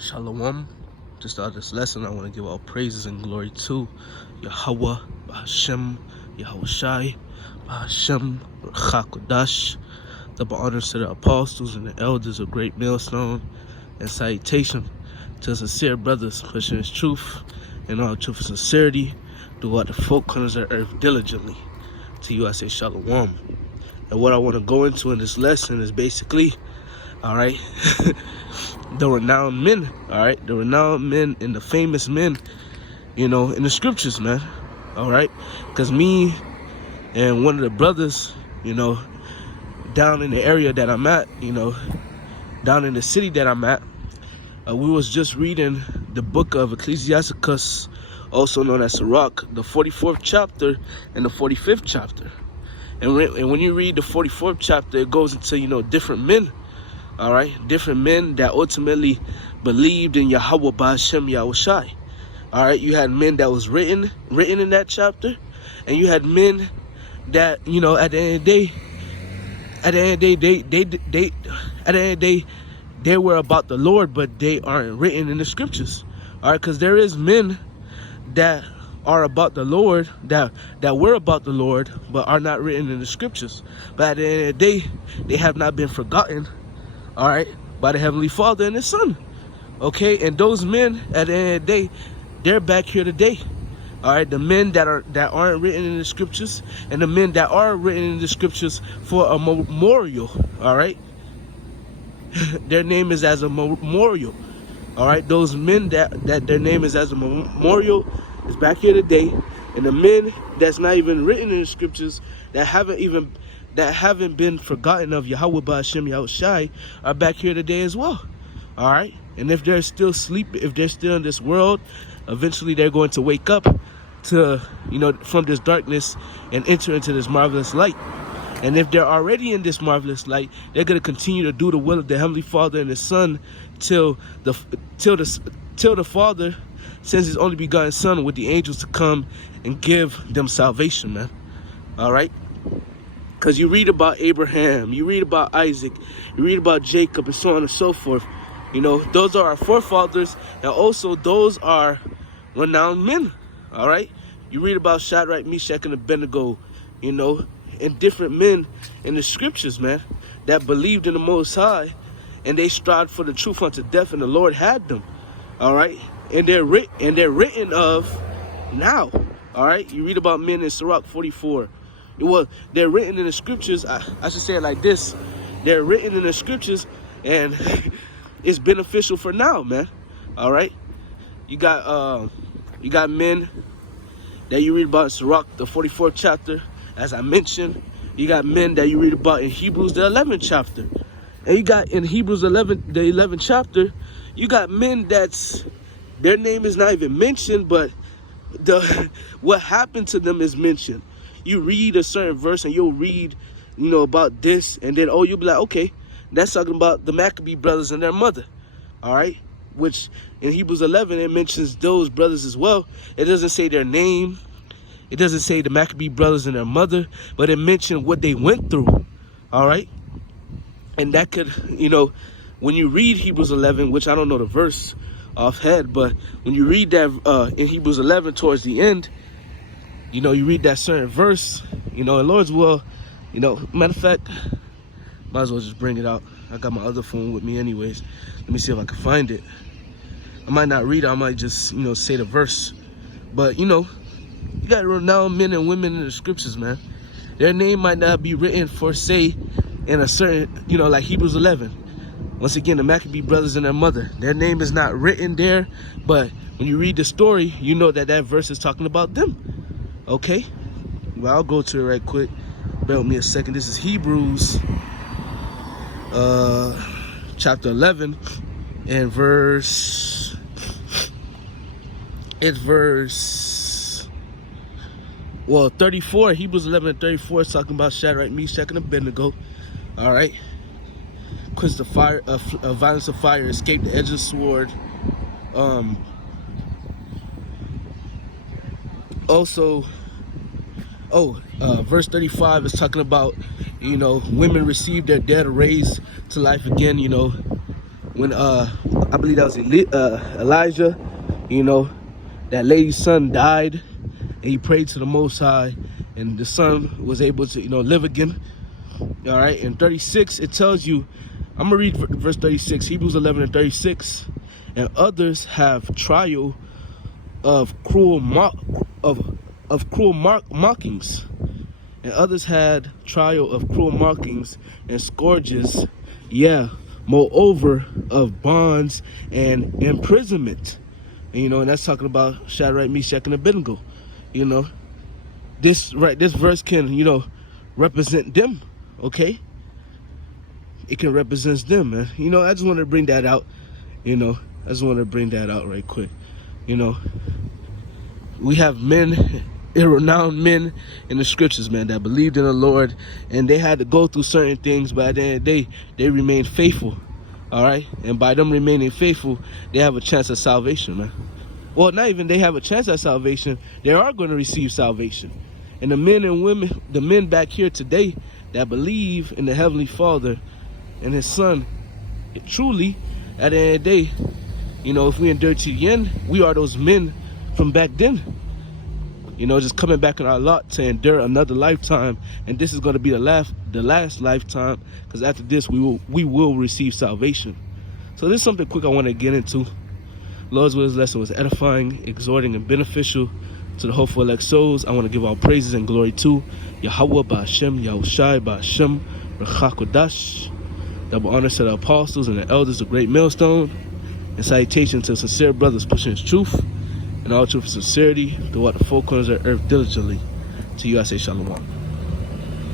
Shalom. To start this lesson, I want to give all praises and glory to Yahweh, Bahashem, Yahweh Shai, Bahashem, Chakodash. Double honors to the apostles and the elders of Great Millstone, and salutation to sincere brothers pushing his truth and all truth and sincerity throughout the four corners of the earth diligently. To you I say Shalom. And what I want to go into in this lesson is basically, all right, the renowned men, all right, the renowned men and the famous men, in the scriptures, man, all right, because me and one of the brothers, down in the area that I'm at, down in the city that I'm at, we was just reading the book of Ecclesiasticus, also known as Sirach, the 44th chapter and the 45th chapter. And when you read the 44th chapter, it goes into, different men, all right, different men that ultimately believed in Yahweh Bahashem Yahweh Shai. All right, you had men that was written in that chapter, and you had men that, at the end of the day, they were about the Lord, but they aren't written in the scriptures. All right, because there is men that are about the Lord, that were about the Lord, but are not written in the scriptures. But at the end of the day, they have not been forgotten, all right, by the Heavenly Father and His Son. Okay, and those men, at the end of the day, they're back here today. All right, the men that aren't written in the scriptures, and the men that are written in the scriptures for a memorial. All right, their name is as a memorial. All right, those men that their name is as a memorial is back here today, and the men that's not even written in the scriptures, that haven't been forgotten of Yahweh Bahashem Yahweh Shai, are back here today as well. All right, and if they're still sleeping, if they're still in this world, eventually they're going to wake up to, from this darkness and enter into this marvelous light. And if they're already in this marvelous light, they're going to continue to do the will of the Heavenly Father and His Son till the Father sends His only begotten Son with the angels to come and give them salvation, man. All right? Because you read about Abraham, you read about Isaac, you read about Jacob, and so on and so forth. Those are our forefathers, and also those are renowned men. All right? You read about Shadrach, Meshach, and Abednego, and different men in the scriptures, man, that believed in the Most High, and they strived for the truth unto death, and the Lord had them. All right? And they're written of now. All right? You read about men in Sirach 44. Well, they're written in the scriptures. I should say it like this. They're written in the scriptures, and it's beneficial for now, man. All right? You got men that you read about in Sirach, the 44th chapter, as I mentioned. You got men that you read about in Hebrews, the 11th chapter. And you got in Hebrews the 11th chapter, you got men their name is not even mentioned, but what happened to them is mentioned. You read a certain verse and you'll read, about this, and then, you'll be like, okay, that's talking about the Maccabee brothers and their mother. All right? Which in Hebrews 11, it mentions those brothers as well. It doesn't say their name. It doesn't say the Maccabee brothers and their mother, but it mentioned what they went through. All right? And that could, when you read Hebrews 11, which I don't know the verse off head, but when you read that in Hebrews 11 towards the end, you read that certain verse, and Lord's will, matter of fact, might as well just bring it out. I got my other phone with me anyways. Let me see if I can find it. I might not read it. I might just, say the verse. But, you got renowned men and women in the scriptures, man. Their name might not be written for, say, in a certain, like Hebrews 11. Once again, the Maccabee brothers and their mother. Their name is not written there. But when you read the story, you know that verse is talking about them. Okay? Well, I'll go to it right quick. Bear with me a second. This is Hebrews chapter 11 and verse 34. Hebrews 11 and 34 is talking about Shadrach, Meshach, and Abednego. All right, quench the fire, violence of fire, escape the edge of the sword. Also, verse 35 is talking about, women receive their dead raised to life again, when I believe that was Elijah, you know, that lady's son died, and he prayed to the Most High, and the son was able to, you know, live again. All right, in 36 it tells you, I'm gonna read verse 36, Hebrews 11 and 36. And others have trial of cruel mockings, and others had trial of cruel mockings and scourges, yeah, moreover of bonds and imprisonment. And, you know, and that's talking about Shadrach, Meshach, and Abednego. You know, this verse can, you know, represent them. Okay, it can represent them, man. You know, I just want to bring that out. You know, I just want to bring that out right quick. You know, we have men, renowned men in the scriptures, man, that believed in the Lord, and they had to go through certain things, but at the end of the day, they remained faithful. All right, and by them remaining faithful, they have a chance at salvation, man. Well, not even they have a chance at salvation, they are going to receive salvation. And the men and women, the men back here today that believe in the Heavenly Father and His Son, truly, at the end of the day, you know, if we endure to the end, we are those men from back then. You know, just coming back in our lot to endure another lifetime, and this is going to be the last lifetime, because after this we will receive salvation. So this is something quick I want to get into. Lord's will, this lesson was edifying, exhorting, and beneficial to the hopeful elect souls. I want to give all praises and glory to Yahweh Ba'Shem, Yahushai Ba'Shem, Rechakodash. Double honors to the apostles and the elders of Great Millstone, and salutation to sincere brothers pushing His truth and all truth and sincerity throughout the four corners of the earth diligently. To you I say shalom.